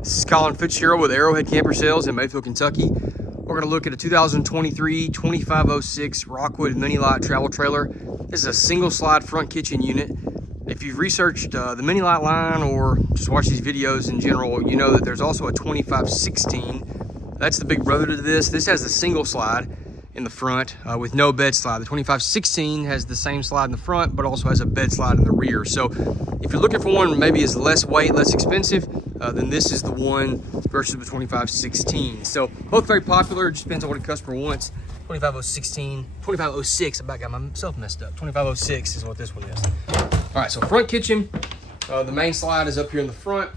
This is Colin Fitzgerald with Arrowhead Camper Sales in Mayfield, Kentucky. We're going to look at a 2023 2506 Rockwood mini light travel trailer. This is a single slide front kitchen unit. If you've researched the mini light line or just watched these videos in general, you know that there's also a 2516. That's the big brother to this. This has the single slide in the front with no bed slide. The 2516 has the same slide in the front, but also has a bed slide in the rear. So if you're looking for one maybe is less weight, less expensive, then this is the one versus the 2516. So both very popular. It just depends on what a customer wants. 25016, 2506, I about got myself messed up. 2506 is what this one is. All right, so front kitchen. The main slide is up here in the front.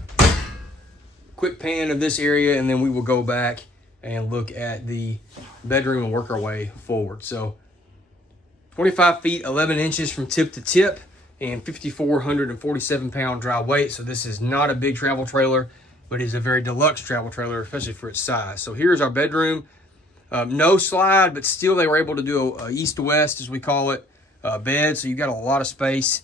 Quick pan of this area, and then we will go back and look at the bedroom and work our way forward. So 25 feet, 11 inches from tip to tip, and 5,447 pound dry weight. So this is not a big travel trailer, but is a very deluxe travel trailer, especially for its size. So here's our bedroom. No slide, but still they were able to do a east to west, as we call it, bed. So you've got a lot of space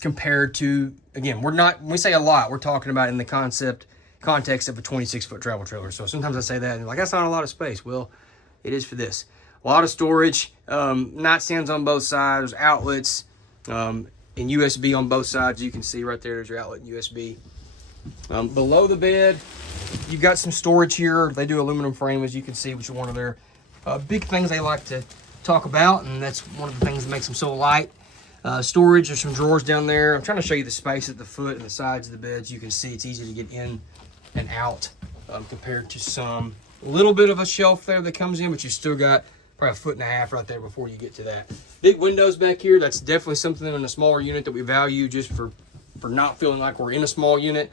compared to, again, when we say a lot, we're talking about in the context of a 26-foot travel trailer. So sometimes I say that and like, that's not a lot of space. Well, it is for this. A lot of storage, nightstands on both sides, outlets, and USB on both sides. You can see right there's your outlet and USB. Below the bed, you've got some storage here. They do aluminum frame, as you can see, which is one of their big things they like to talk about, and that's one of the things that makes them so light. Storage, there's some drawers down there. I'm trying to show you the space at the foot and the sides of the beds. You can see it's easy to get in and out compared to some. A little bit of a shelf there that comes in, but you still got probably 1.5 feet right there before you get to that. Big windows back here. That's definitely something in a smaller unit that we value just for not feeling like we're in a small unit.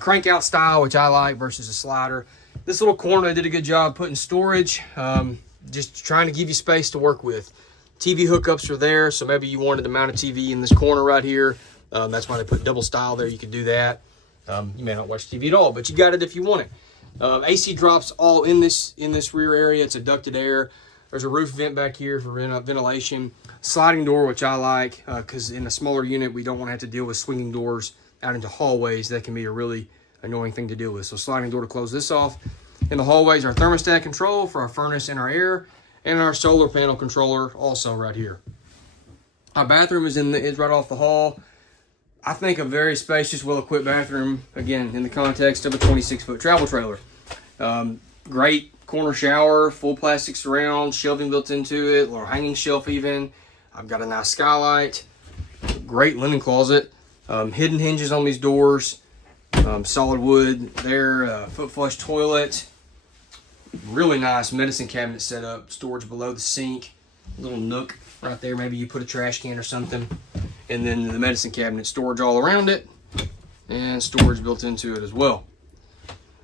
Crank out style, which I like, versus a slider. This little corner, they did a good job putting storage, just trying to give you space to work with. TV hookups are there, so maybe you wanted to mount a TV in this corner right here. That's why they put double style there. You could do that. You may not watch TV at all, but you got it if you want it. AC drops all in this rear area. It's a ducted air. There's a roof vent back here for ventilation. Sliding door, which I like, because in a smaller unit, we don't want to have to deal with swinging doors out into hallways. That can be a really annoying thing to deal with. So sliding door to close this off. In the hallways, our thermostat control for our furnace and our air, and our solar panel controller also right here. Our bathroom is right off the hall. I think a very spacious, well-equipped bathroom, again, in the context of a 26-foot travel trailer. Great corner shower, full plastic surround, shelving built into it, little hanging shelf even. I've got a nice skylight, great linen closet, hidden hinges on these doors, solid wood there, foot flush toilet, really nice medicine cabinet set up, storage below the sink, little nook right there, maybe you put a trash can or something. And then the medicine cabinet, storage all around it, and storage built into it as well.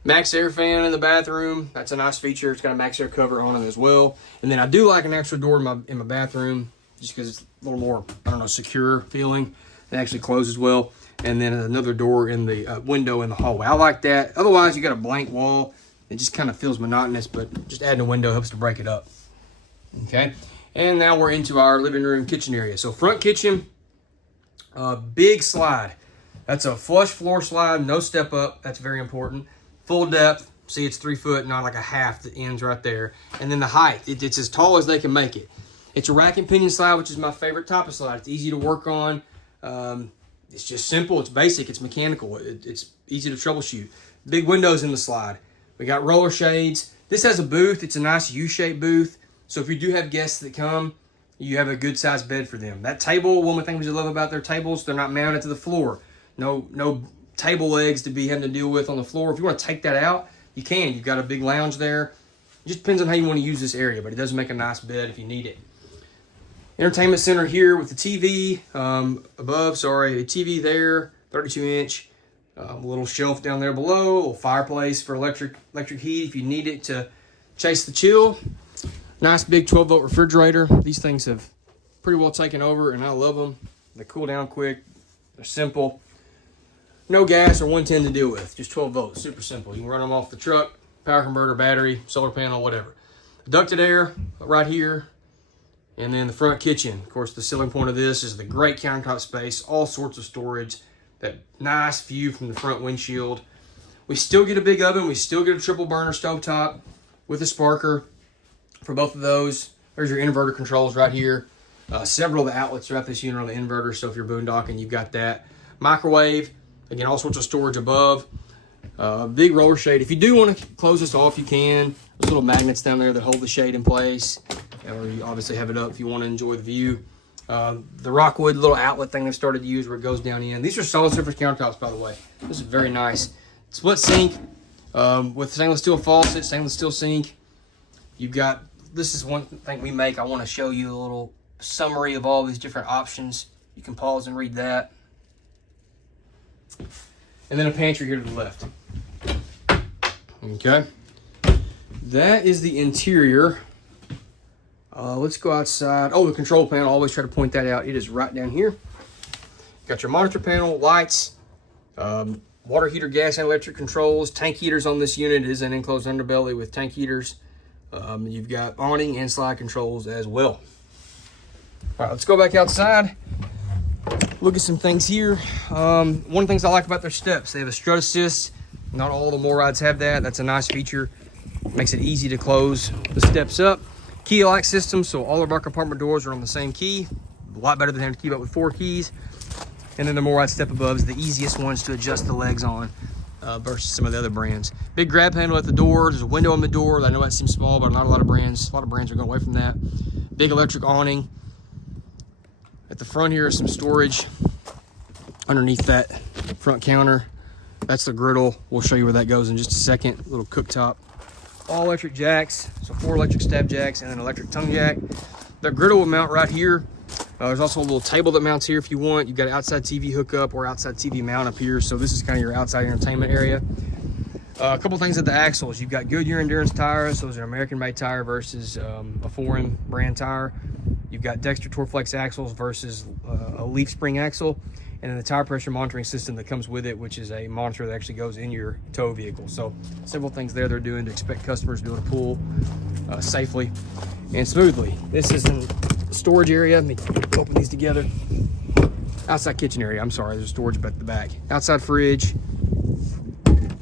Max air fan in the bathroom. That's a nice feature. It's got a max air cover on it as well. And then I do like an extra door in my bathroom, just because it's a little more, I don't know, secure feeling. It actually closes well. And then another door in the window in the hallway. I like that. Otherwise, you got a blank wall. It just kind of feels monotonous, but just adding a window helps to break it up. Okay. And now we're into our living room kitchen area. So front kitchen. Big slide. That's a flush floor slide, no step up. That's very important. Full depth. See, it's 3 foot, not like a half that ends right there. And then the height, it's as tall as they can make it. It's a rack and pinion slide, which is my favorite type of slide. It's easy to work on. It's just simple. It's basic. It's mechanical. It's easy to troubleshoot. Big windows in the slide. We got roller shades. This has a booth. It's a nice U-shaped booth. So if you do have guests that come, you have a good sized bed for them. That table, one of the things we love about their tables, they're not mounted to the floor. No table legs to be having to deal with on the floor. If you want to take that out, you can. You've got a big lounge there. It just depends on how you want to use this area, but it does make a nice bed if you need it. Entertainment center here with the TV above, a TV there, 32-inch. A little shelf down there below, a little fireplace for electric heat if you need it to chase the chill. Nice big 12-volt refrigerator. These things have pretty well taken over, and I love them. They cool down quick. They're simple. No gas or 110 to deal with. Just 12 volts. Super simple. You can run them off the truck, power converter, battery, solar panel, whatever. Ducted air right here. And then the front kitchen. Of course, the selling point of this is the great countertop space. All sorts of storage. That nice view from the front windshield. We still get a big oven. We still get a triple burner stovetop with a sparker for both of those. There's your inverter controls right here. Several of the outlets throughout this unit on the inverter, so if you're boondocking, you've got that. Microwave, again, all sorts of storage above. Big roller shade. If you do want to close this off, you can. There's little magnets down there that hold the shade in place. Or you obviously have it up if you want to enjoy the view. The Rockwood little outlet thing they've started to use where it goes down in. These are solid surface countertops, by the way. This is very nice. Split sink with stainless steel faucet, stainless steel sink. You've got, this is one thing we make. I want to show you a little summary of all these different options. You can pause and read that. And then a pantry here to the left. Okay. That is the interior. Let's go outside. Oh, the control panel. I always try to point that out. It is right down here. Got your monitor panel, lights, water heater, gas and electric controls, tank heaters on this unit. It is an enclosed underbelly with tank heaters. You've got awning and slide controls as well. All right, let's go back outside. Look at some things here. One of the things I like about their steps, they have a strut assist. Not all the MORrydes have that. That's a nice feature. Makes it easy to close the steps up. Key lock system, so all of our compartment doors are on the same key. A lot better than having to keep up with 4 keys. And then the MORryde step above is the easiest ones to adjust the legs on versus some of the other brands. Big grab handle at the door. There's a window on the door. I know that seems small, but not a lot of brands are going away from that. Big electric awning. At the front here is some storage underneath that front counter. That's the griddle. We'll show you where that goes in just a second. Little cooktop. All electric jacks, so 4 electric stab jacks and an electric tongue jack. The griddle will mount right here. There's also a little table that mounts here if you want. You've got an outside TV hookup or outside TV mount up here, so this is kind of your outside entertainment area. A couple things at the axles. You've got Goodyear Endurance tires. Those are American-made tire versus a foreign brand tire. You've got Dexter Torflex axles versus a leaf spring axle. And then the tire pressure monitoring system that comes with it, which is a monitor that actually goes in your tow vehicle. So several things there they're doing to expect customers to be able to pull safely and smoothly. This is a storage area. Let me open these together. Outside kitchen area, I'm sorry, there's storage at the back. Outside fridge,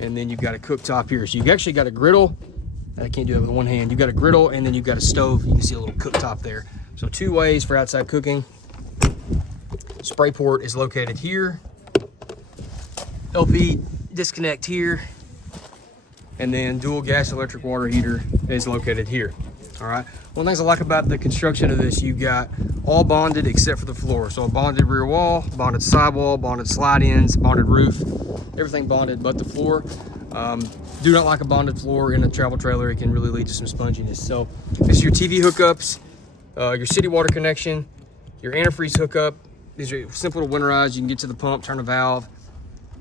and then you've got a cooktop here. So you've actually got a griddle. I can't do that with one hand. You've got a griddle, and then you've got a stove. You can see a little cooktop there. So 2 ways for outside cooking. Spray port is located here. LP disconnect here. And then dual gas electric water heater is located here. All right. One of the things I like about the construction of this, you've got all bonded except for the floor. So a bonded rear wall, bonded sidewall, bonded slide ins, bonded roof, everything bonded but the floor. Do not like a bonded floor in a travel trailer. It can really lead to some sponginess. So this is your TV hookups, your city water connection, your antifreeze hookup. These are simple to winterize. You can get to the pump, turn a valve,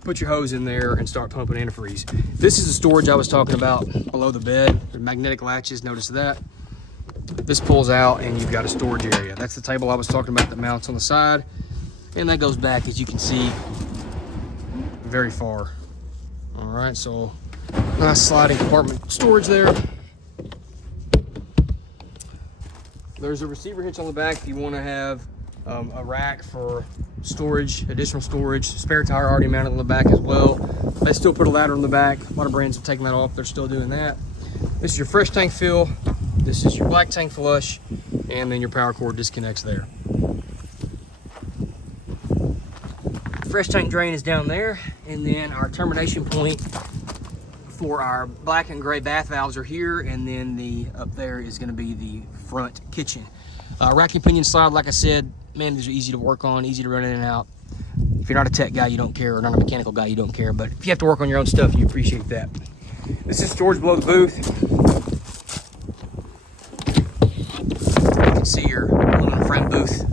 put your hose in there, and start pumping antifreeze. This is the storage I was talking about below the bed. The magnetic latches, notice that. This pulls out, and you've got a storage area. That's the table I was talking about that mounts on the side. And that goes back, as you can see, very far. All right, so nice sliding compartment storage there. There's a receiver hitch on the back if you want to have a rack for storage, additional storage. Spare tire already mounted on the back as well. They still put a ladder on the back. A lot of brands have taken that off. They're still doing that. This is your fresh tank fill. This is your black tank flush, and then your power cord disconnects there. Fresh tank drain is down there, and then our termination point for our black and gray bath valves are here, and then the up there is going to be the front kitchen. Rack and pinion slide, like I said, man, these are easy to work on, easy to run in and out. If you're not a tech guy, you don't care, or not a mechanical guy, you don't care. But if you have to work on your own stuff, you appreciate that. This is storage below the booth. You can see your aluminum frame booth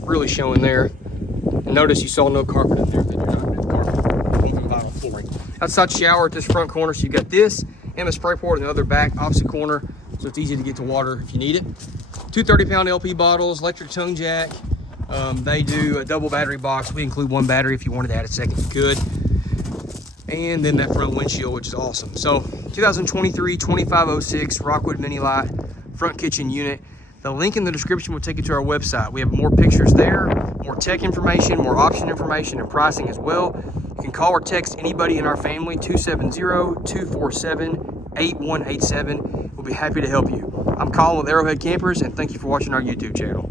really showing there. And notice you saw no carpet in there. That you're not going to have carpet. Open vinyl flooring. Outside shower at this front corner, so you've got this and the spray port in the other back opposite corner, so it's easy to get to water if you need it. 2 30-pound LP bottles, electric tongue jack. They do a double battery box. We include 1 battery. If you wanted to add a second, you could. And then that front windshield, which is awesome. So 2023 2506 Rockwood Mini Light front kitchen unit. The link in the description will take you to our website. We have more pictures there, more tech information, more option information, and pricing as well. You can call or text anybody in our family, 270-247-8187. We'll be happy to help you. I'm Colin with Arrowhead Campers, and thank you for watching our YouTube channel.